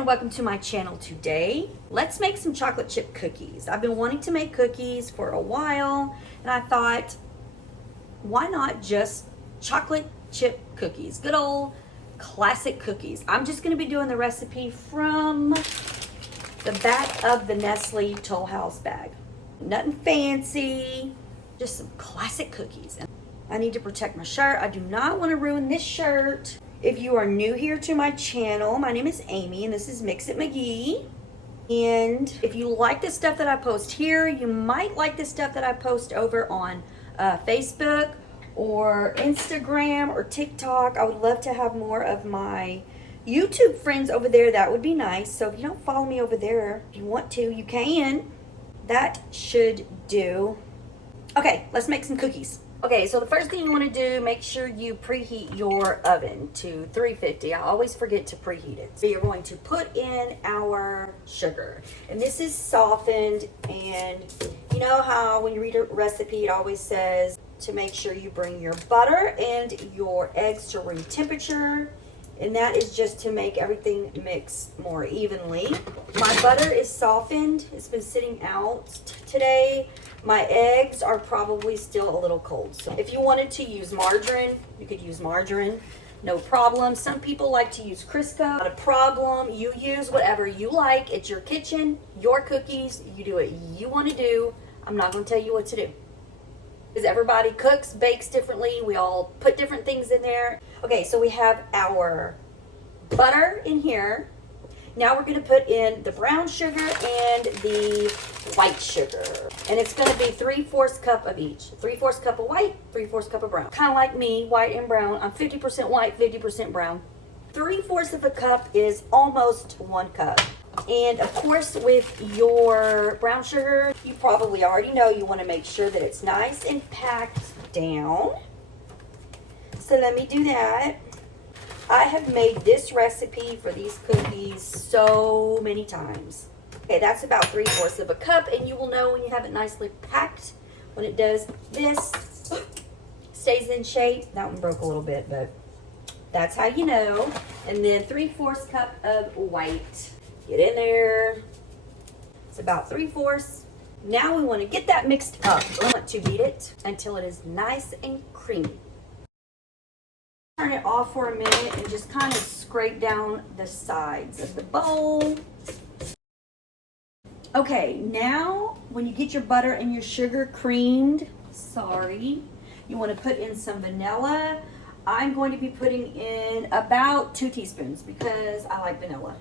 and welcome to my channel today. Let's make some chocolate chip cookies. I've been wanting to make cookies for a while, and I thought, why not just chocolate chip cookies? Good old classic cookies. I'm just going to be doing the recipe from the back of the Nestle Toll House bag. Nothing fancy, just some classic cookies. I need to protect my shirt. I do not want to ruin this shirt. If you are new here to my channel, my name is Amy and this is Mix It McGee. And if you like the stuff that I post here, you might like the stuff that I post over on Facebook or Instagram or TikTok. I would love to have more of my YouTube friends over there. That would be nice. So if you don't follow me over there, if you want to, you can. That should do. Okay, let's make some cookies. Okay, so the first thing you want to do, make sure you preheat your oven to 350. I always forget to preheat it. So you're going to put in our sugar. And this is softened, and you know how when you read a recipe, it always says to make sure you bring your butter and your eggs to room temperature. And that is just to make everything mix more evenly. My butter is softened. It's been sitting out today. My eggs are probably still a little cold. So if you wanted to use margarine, you could use margarine. No problem. Some people like to use Crisco. Not a problem. You use whatever you like. It's your kitchen, your cookies. You do what you want to do. I'm not going to tell you what to do. Because everybody cooks, bakes differently. We all put different things in there. Okay, so we have our butter in here. Now we're going to put in the brown sugar and the white sugar. And it's going to be 3/4 cup of each. 3/4 cup of white, 3/4 cup of brown. Kind of like me, white and brown. I'm 50% white, 50% brown. 3/4 of a cup is almost 1 cup. And of course, with your brown sugar, you probably already know you want to make sure that it's nice and packed down. So let me do that. I have made this recipe for these cookies so many times. Okay, that's about 3/4 of a cup, and you will know when you have it nicely packed. When it does this, stays in shape. That one broke a little bit, but that's how you know. And then 3/4 cup of white. Get in there. It's about 3/4. Now we want to get that mixed up. We want to beat it until it is nice and creamy. Turn it off for a minute and just kind of scrape down the sides of the bowl. Okay, now when you get your butter and your sugar creamed, you want to put in some vanilla. I'm going to be putting in about 2 teaspoons because I like vanilla.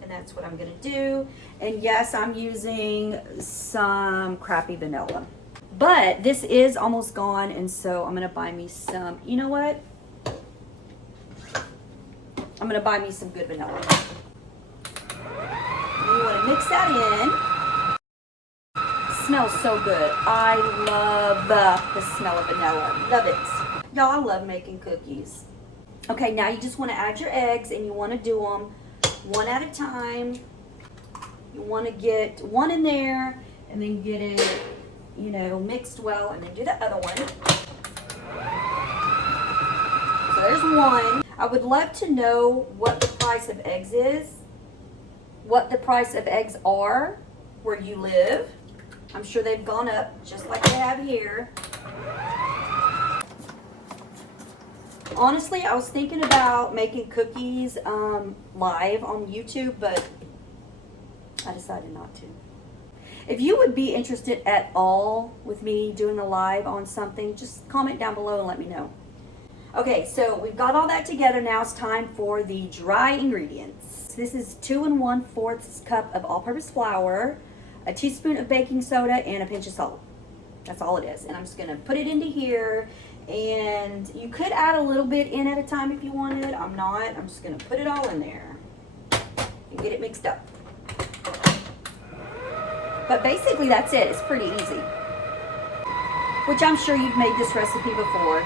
And that's what I'm going to do. And yes, I'm using some crappy vanilla. But this is almost gone, and so I'm going to buy me some, you know what? I'm going to buy me some good vanilla. And you want to mix that in. It smells so good. I love the smell of vanilla. Love it. Y'all, I love making cookies. Okay, now you just want to add your eggs, and you want to do them one at a time. You want to get one in there and then get it, mixed well, and then do the other one. So there's one. I would love to know what the price of eggs is, what the price of eggs are where you live. I'm sure they've gone up just like they have here. Honestly, I was thinking about making cookies live on YouTube, but I decided not to. If you would be interested at all with me doing a live on something, just comment down below and let me know. Okay, so we've got all that together. Now it's time for the dry ingredients. This is 2 1/4 cup of all-purpose flour, a teaspoon of baking soda, and a pinch of salt. That's all it is. And I'm just going to put it into here. And you could add a little bit in at a time if you wanted. I'm not. I'm just going to put it all in there and get it mixed up. But basically that's it. It's pretty easy. Which I'm sure you've made this recipe before.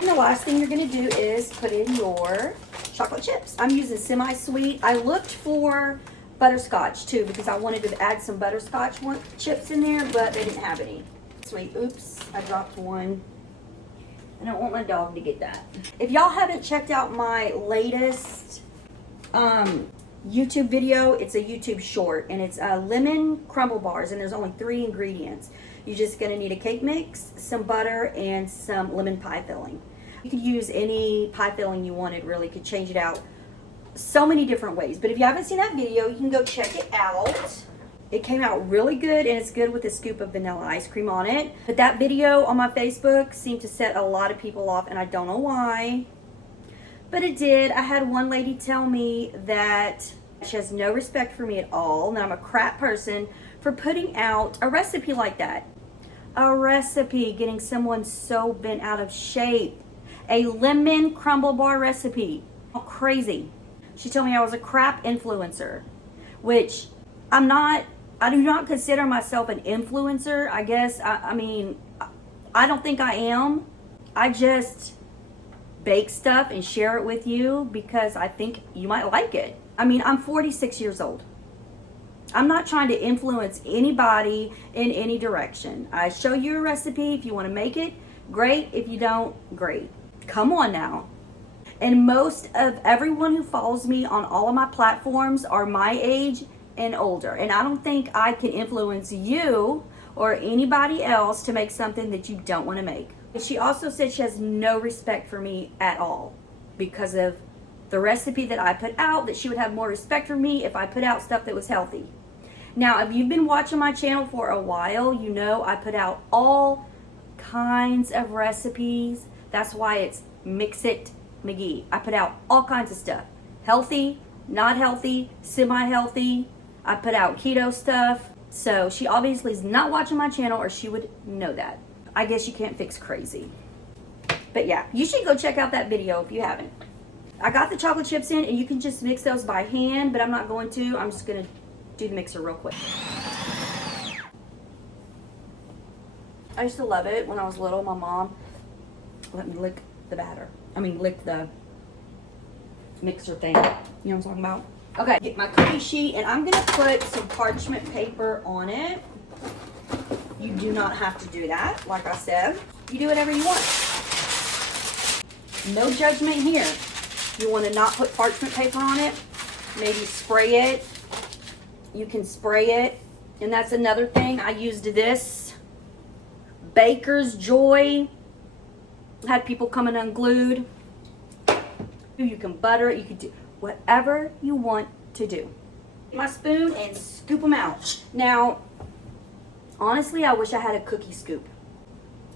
And the last thing you're going to do is put in your chocolate chips. I'm using semi-sweet. I looked for butterscotch too because I wanted to add some butterscotch chips in there, but they didn't have any. Sweet. Oops, I dropped one. I don't want my dog to get that. If y'all haven't checked out my latest YouTube video. It's a YouTube short, and it's lemon crumble bars, and there's only 3 ingredients. You're just gonna need a cake mix, some butter, and some lemon pie filling. You could use any pie filling you wanted, really. Could change it out so many different ways. But if you haven't seen that video, you can go check it out. It came out really good, and it's good with a scoop of vanilla ice cream on it. But that video on my Facebook seemed to set a lot of people off, and I don't know why. But it did. I had one lady tell me that she has no respect for me at all, and I'm a crap person for putting out a recipe like that. A recipe, getting someone so bent out of shape. A lemon crumble bar recipe. Oh, crazy. She told me I was a crap influencer, which I'm not. I do not consider myself an influencer. I guess, I mean, I don't think I am. I just bake stuff and share it with you because I think you might like it. I mean, I'm 46 years old. I'm not trying to influence anybody in any direction. I show you a recipe. If you want to make it, great. If you don't, great. Come on now. And most of everyone who follows me on all of my platforms are my age and older. And I don't think I can influence you or anybody else to make something that you don't want to make. She also said she has no respect for me at all because of the recipe that I put out, that she would have more respect for me if I put out stuff that was healthy. Now, if you've been watching my channel for a while, you know I put out all kinds of recipes. That's why it's Mix It McGee. I put out all kinds of stuff. Healthy, not healthy, semi-healthy. I put out keto stuff. So she obviously is not watching my channel or she would know that. I guess you can't fix crazy. But yeah, you should go check out that video if you haven't. I got the chocolate chips in, and you can just mix those by hand, but I'm not going to. I'm just going to do the mixer real quick. I used to love it when I was little. My mom let me lick the batter. Lick the mixer thing. You know what I'm talking about? Okay, get my cookie sheet, and I'm gonna put some parchment paper on it. You do not have to do that, like I said. You do whatever you want. No judgment here. You want to not put parchment paper on it, maybe spray it. You can spray it. And that's another thing. I used this Baker's Joy. Had people coming unglued. You can butter it. You can do whatever you want to do. Get my spoon and scoop them out. Now, honestly, I wish I had a cookie scoop.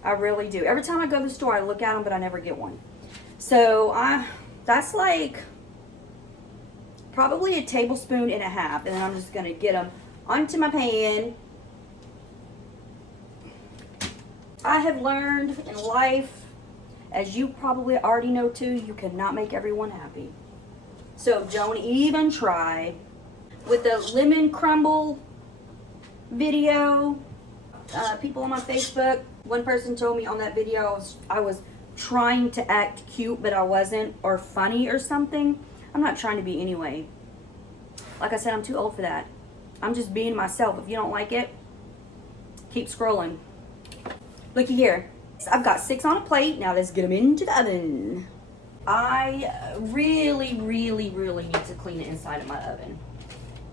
I really do. Every time I go to the store, I look at them, but I never get one. So that's like probably a tablespoon and a half, and then I'm just gonna get them onto my pan. I have learned in life, as you probably already know too, you cannot make everyone happy. So don't even try. With the lemon crumble video, people on my Facebook, one person told me on that video I was trying to act cute, but I wasn't, or funny or something. I'm not trying to be anyway. Like I said, I'm too old for that. I'm just being myself. If you don't like it, keep scrolling. Looky here. I've got 6 on a plate. Now let's get them into the oven. I really need to clean the inside of my oven.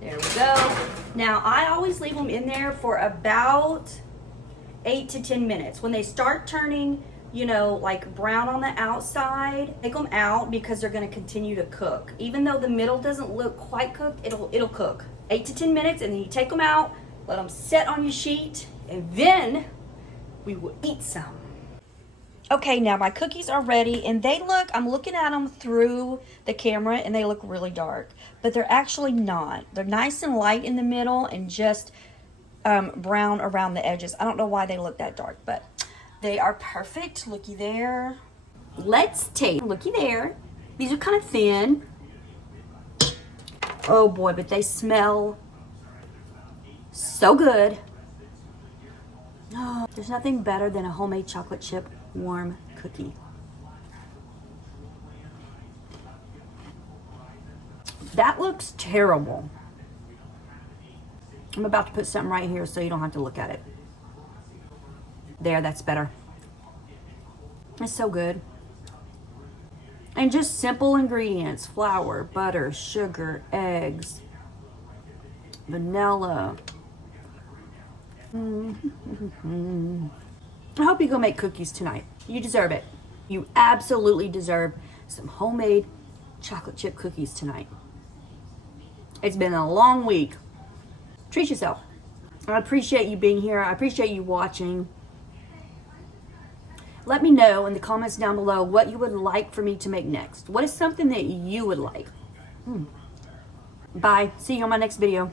There we go. Now, I always leave them in there for about 8 to 10 minutes. When they start turning, you know, like brown on the outside, take them out because they're going to continue to cook. Even though the middle doesn't look quite cooked, it'll cook. 8 to 10 minutes, and then you take them out, let them set on your sheet, and then we will eat some. Okay, now my cookies are ready, and I'm looking at them through the camera, and they look really dark, but they're actually not. They're nice and light in the middle and just brown around the edges. I don't know why they look that dark, but they are perfect. Looky there. Let's taste. Looky there. These are kind of thin. Oh boy, but they smell so good. Oh, there's nothing better than a homemade chocolate chip warm cookie. That looks terrible. I'm about to put something right here so you don't have to look at it. There, that's better. It's so good. And just simple ingredients: flour, butter, sugar, eggs, vanilla. I hope you go make cookies tonight. You deserve it. You absolutely deserve some homemade chocolate chip cookies tonight. It's been a long week. Treat yourself. I appreciate you being here. I appreciate you watching. Let me know in the comments down below what you would like for me to make next. What is something that you would like? Bye. See you on my next video.